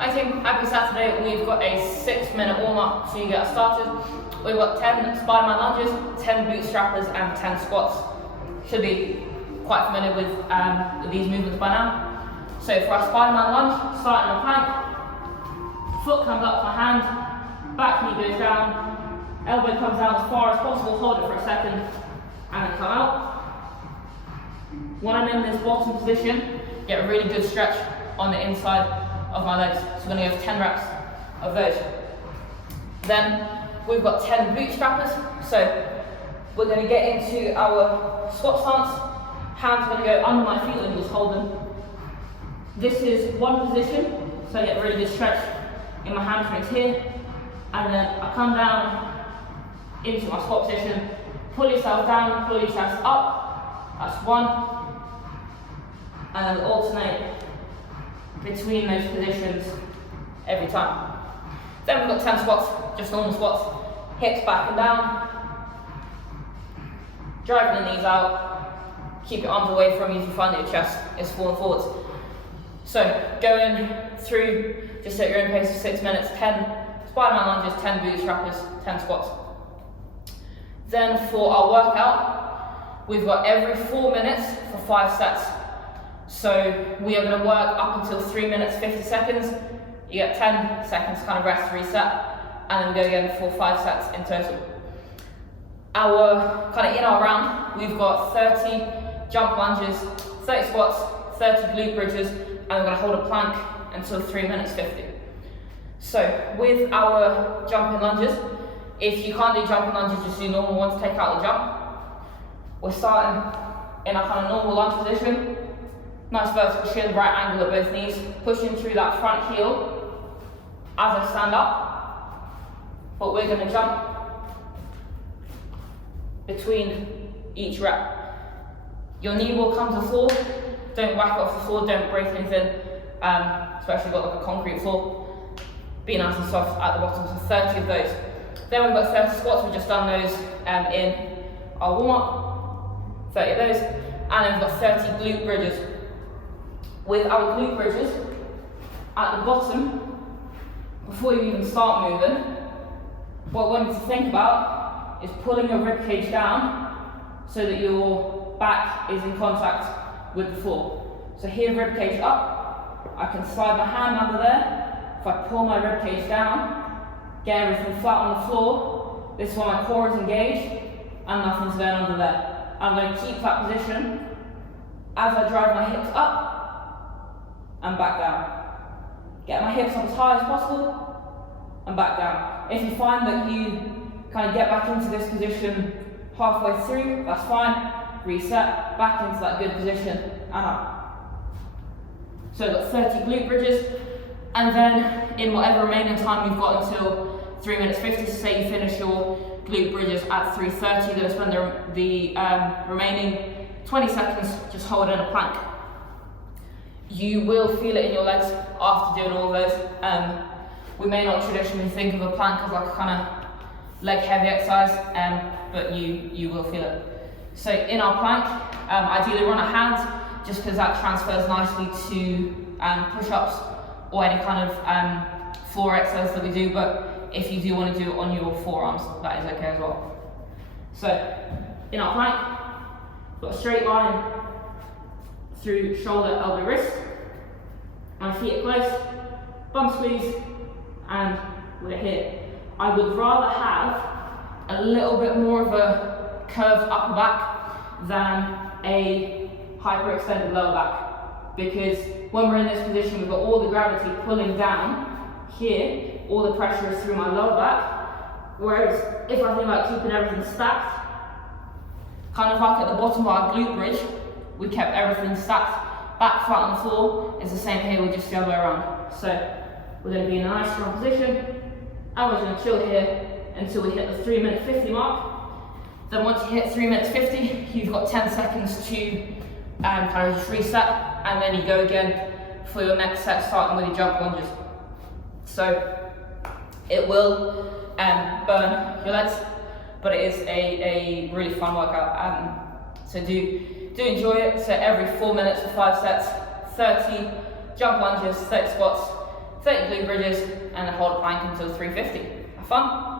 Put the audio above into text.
Hi team, happy Saturday. We've got a 6-minute warm-up to get us started. We've got 10 Spider-Man lunges, 10 bootstrappers and 10 squats. Should be quite familiar with these movements by now. So for our Spider-Man lunge, starting on plank, foot comes up for hand, back knee goes down, elbow comes down as far as possible, hold it for a second, and then come out. When I'm in this bottom position, get a really good stretch on the inside of my legs. So we're going to go for 10 reps of those. Then we've got 10 bootstrappers. So we're going to get into our squat stance. Hands are going to go under my feet and just hold them. This is one position, so I get a really good stretch in my hamstrings here. And then I come down into my squat position. Pull yourself down, pull your chest up. That's one. And then we'll alternate between those positions every time. Then we've got 10 squats, just normal squats. Hips back and down. Driving the knees out. Keep your arms away from you if you find that your chest is falling forwards. So going through, just at your own pace for 6 minutes, 10 Spider-Man lunges, 10 bootstrappers, 10 squats. Then for our workout, we've got every 4 minutes for 5 sets. So we are going to work up until 3 minutes 50 seconds. You get 10 seconds to kind of rest, reset, and then we go again for 5 sets in total. Our kind of in our round, we've got 30 jump lunges, 30 squats, 30 glute bridges, and we're going to hold a plank until 3 minutes 50. So with our jumping lunges, if you can't do jumping lunges, just do normal ones, take out the jump. We're starting in a kind of normal lunge position. Nice vertical shin, right angle at both knees, pushing through that front heel as I stand up. But we're going to jump between each rep. Your knee will come to the floor. Don't whack it off the floor, don't break anything, especially if you've got like a concrete floor. Be nice and soft at the bottom, so 30 of those. Then we've got 30 squats, we've just done those in our warm-up, 30 of those. And then we've got 30 glute bridges. With our glute bridges, at the bottom, before you even start moving, what I want you to think about is pulling your rib cage down so that your back is in contact with the floor. So here, rib cage up, I can slide my hand under there. If I pull my rib cage down, get everything flat on the floor, this is where my core is engaged and nothing's going under there. I'm going to keep that position as I drive my hips up and back down. Get my hips up as high as possible and back down. If you find that you kind of get back into this position halfway through, that's fine. Reset, back into that good position and up. So we've got 30 glute bridges, and then in whatever remaining time you've got until 3 minutes 50, so say you finish your glute bridges at 3:30, you're going to spend the remaining 20 seconds just holding a plank. You will feel it in your legs after doing all of those. We may not traditionally think of a plank as like a kind of leg heavy exercise, but you will feel it. So in our plank, ideally run a hand, just because that transfers nicely to push-ups or any kind of floor exercise that we do, but if you do want to do it on your forearms, that is okay as well. So in our plank, we've got a straight line through shoulder, elbow, wrist. My feet are close, bum squeeze, and we're here. I would rather have a little bit more of a curved upper back than a hyperextended lower back, because when we're in this position, we've got all the gravity pulling down here, all the pressure is through my lower back, whereas if I think about keeping everything stacked, kind of like at the bottom of our glute bridge, we kept everything stacked, back flat on the floor. Is the same here, we're just the other way around. So we're going to be in a nice strong position, and we're going to chill here until we hit the 3 minute 50 mark. Then once you hit 3 minutes 50, you've got 10 seconds to kind of just reset, and then you go again for your next set, starting with your jump lunges. So it will burn your legs, but it is a really fun workout. So do enjoy it. So every 4 minutes for 5 sets, 30 jump lunges, 30 squats, 30 glute bridges, and hold a plank until 350. Have fun.